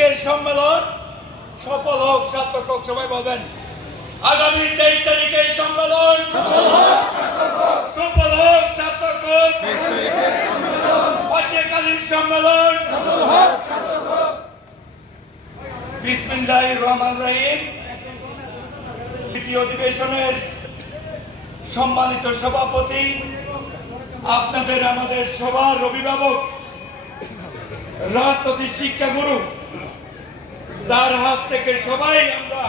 তারিখের সম্মেলন সফল হোক, সার্থক হোক, সবাই বলবেন। আগামী 23 তারিখের সম্মেলন সফল হোক, সার্থক হোক। পাশেকালীন সম্মেলন সফল হোক, সার্থক হোক। বিসমিল্লাহির রহমানির রহিম। দ্বিতীয় অধিবেশনের সম্মানিত সভাপতি, আপনাদের আমাদের সবার অভিভাবক, রাজনৈতিক শিক্ষাগুরু, যার হাত থেকে সবাই আমরা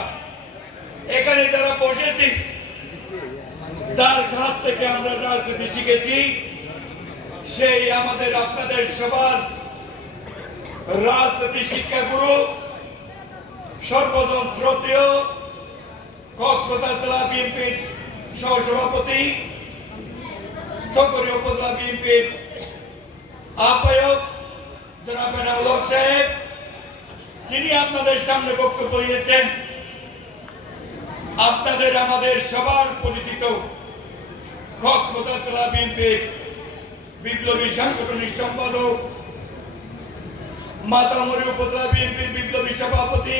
এখানে যারা বসেছি, যার হাত থেকে আমরা রাজনীতি শিখেছি, সেই আমাদের আপনাদের সবার রাজনৈতিক শিক্ষাগুরু, সর্বজন শ্রদ্ধেয় কক্সবাজার জেলা বিএনপির সহসভাপতি, চকরিয়া উপজেলা বিএনপির আহ্বায়ক জনাব এনামুল হক সাহেব, যিনি আপনাদের সামনে বক্তব্য দিয়েছেন, আপনাদের আমাদের সবার পরিচিত কক্সবাজার জেলা বিএনপির বিপ্লবী সাংগঠনিক সম্পাদক, মাতামুরি উপজেলা বিএনপির বিপ্লবী সভাপতি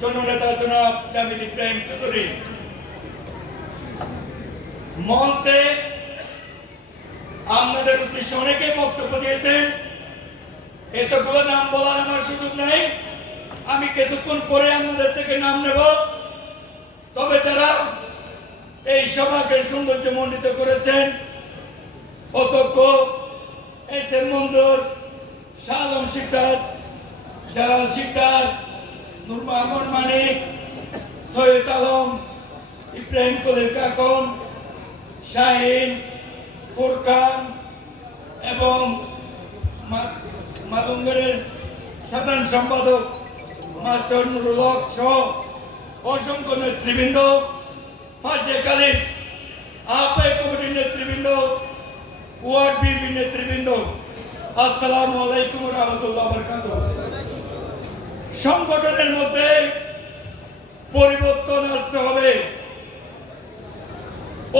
জননেতা জনাব জামিল ইব্রাহিম চৌধুরী, মঞ্চে আপনাদের উদ্দেশ্যে অনেকে বক্তব্য দিয়েছেন। এতগুলো নাম বলার আমার সুযোগ নেই, আমি কিছুক্ষণ পরে আপনাদের থেকে নাম নেব। তবে যারা এই সভাকে সৌন্দর্য মণ্ডিত করেছেন, অধ্যক্ষ এস এম মঞ্জুর, শাহ আলম শিকদার, জালাল শিকদার, নূর মাহমুদ মানিক, সৈয়দ আলম, ইব্রাহিম কলির কাকন, শাহিন, ফুরকান এবং মাদুঙ্গের সাধারণ সম্পাদক মাস্টার নুরুল হক সহ অসংখ্য নেতৃবৃন্দ, ফাঁসিকালীন আহ্বায়ক কমিটির নেতৃবৃন্দ, ওয়ার্ড বিএনপি নেতৃবৃন্দ, আসসালামু আলাইকুম ওয়া রাহমাতুল্লাহি ওয়া বারাকাতুহু। সংগঠনের মধ্যে পরিবর্তন আসতে হবে।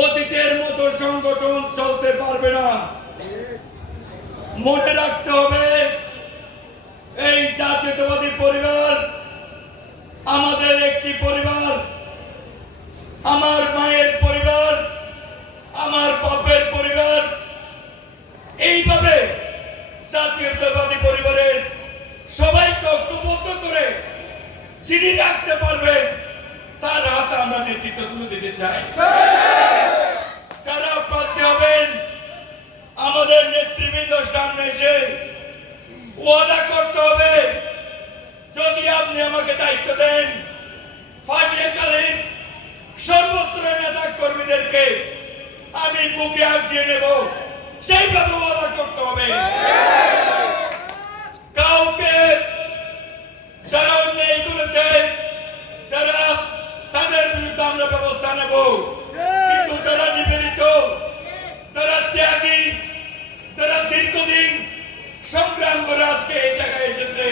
অতীতের মতো সংগঠন চলতে পারবে না। মনে রাখতে হবে, এই জাতীয়তাবাদী পরিবার আমাদের একটি পরিবার, আমার মায়ের পরিবার, আমার বাপের পরিবার। এইভাবে জাতীয়তাবাদী পরিবারের সবাইকে ঐক্যবদ্ধ করে যিনি রাখতে পারবে, তার হাতে আমরা নেতৃত্ব তুলে দিতে চাই। যারা প্রার্থী হবেন, আমাদের নেতৃবৃন্দর সামনে এসে ওয়াদা করতে হবে, যদি আপনি আমাকে দায়িত্ব দেন, ফাঁসিকালীন সর্বস্তরের নেতা কর্মীদেরকে আমি বুকে আগিয়ে নেব, সেইভাবে ওয়াদা করতে হবে। কাউকে যারা অন্যায় করেছে, যারা তাদের বিরুদ্ধে আমরা ব্যবস্থা নেব, কিন্তু যারা নিবেদিত, যারা ত্যাগী, যারা দীর্ঘদিন সংগ্রাম করে আজকে এই জায়গায় এসেছে,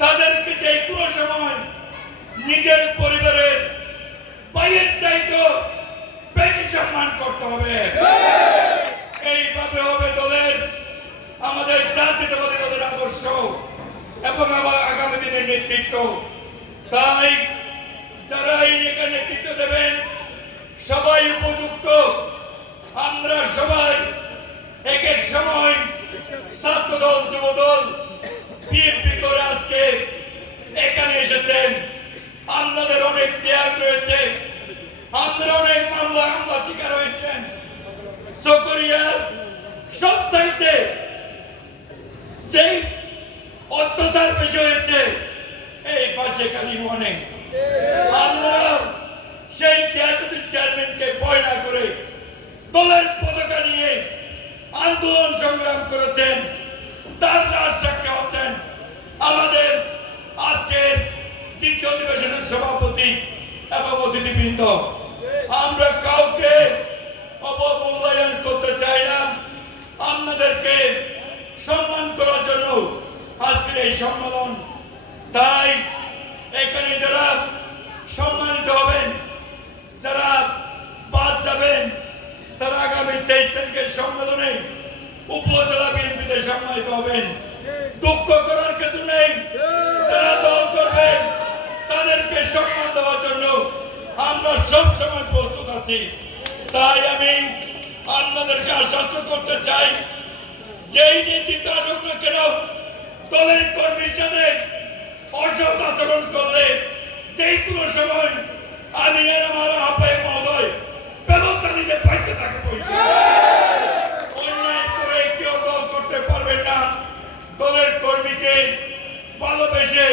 তাদেরকে যে কোনো সময় নিজের পরিবারের বাইরের চাইতে বেশি সম্মান করতে হবে। এইভাবে হবে দলের, আমাদের জাতীয়তাবাদী দলের আদর্শ এবং আমার আগামী দিনের নেতৃত্ব। তাই যারা এই নেতৃত্ব দেবেন, সবাই উপযুক্ত। আমরা সবাই এক এক সময় ছাত্রদল, যুবদল, বিএনপি করে আজকে এখানে এসেছেন। আপনাদের অনেক ত্যাগ রয়েছে, আপনারা অনেক মামলা শিকার হয়েছেন। চকরিয়ার সব চাইতে যে অত্যাচার বেশি হয়েছে এই ফাঁসিকালীন অনেক। আপনারা সেই চেয়ারম্যানকে ভয় না করে দলের পতাকা নিয়ে আন্দোলন সংগ্রাম করেছেন, তার রাজসাক্ষী হচ্ছেন আমাদের আজকের দ্বিতীয় অধিবেশনের সভাপতি এবং অতিথিবৃন্দ। আমরা কাউকে অবমূল্যায়ন করতে চাই না, আপনাদেরকে সম্মান করার জন্য আজকের এই সম্মেলন। তাই এখানে যারা সম্মানিত হবেন, যারা বাদ যাবেন, তারা আগামী 23 তারিখের সম্মেলনে উপজেলা বিএনপিতে সম্মানিত হবেন। দুঃখ করার কিছু নেই। সব সময় প্রস্তুত আছি। তাই আমি আপনাদেরকে আশ্বস্ত করতে চাই, যেই নেতৃত্ব আসুক না কেন, দলের কর্মীর সাথে অসৎ আচরণ করলে যেই কোনো সময় আমি আর আমার আহ্বায়ক মহোদয় ব্যবস্থা নিতে বাধ্য থাকে। অন্যায় করে কেউ দল করতে পারবেন না। দলের কর্মীকে ভালোবেসে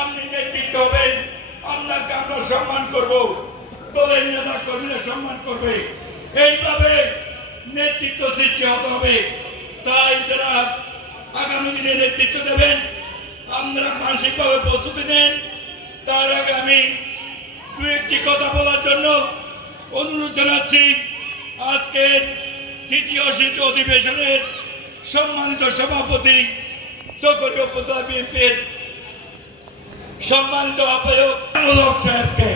আপনি নেতৃত্ব হবেন, আপনাকে আমরা সম্মান করব, দলের নেতা কর্মীরা সম্মান করবে, এইভাবে নেতৃত্ব সৃষ্টি হতে হবে। তাই যারা আগামী দিনে নেতৃত্ব দেবেন, আপনারা মানসিকভাবে প্রস্তুতি নেন। তার আগে আমি দু একটি কথা বলার জন্য অনুরোধ জানাচ্ছি। আজকে তৃতীয় শীত অধিবেশনের সম্মানিত সভাপতি চকরিয়া উপজেলা বিএনপির সম্মানিত আহ্বায়ক সাহেবকে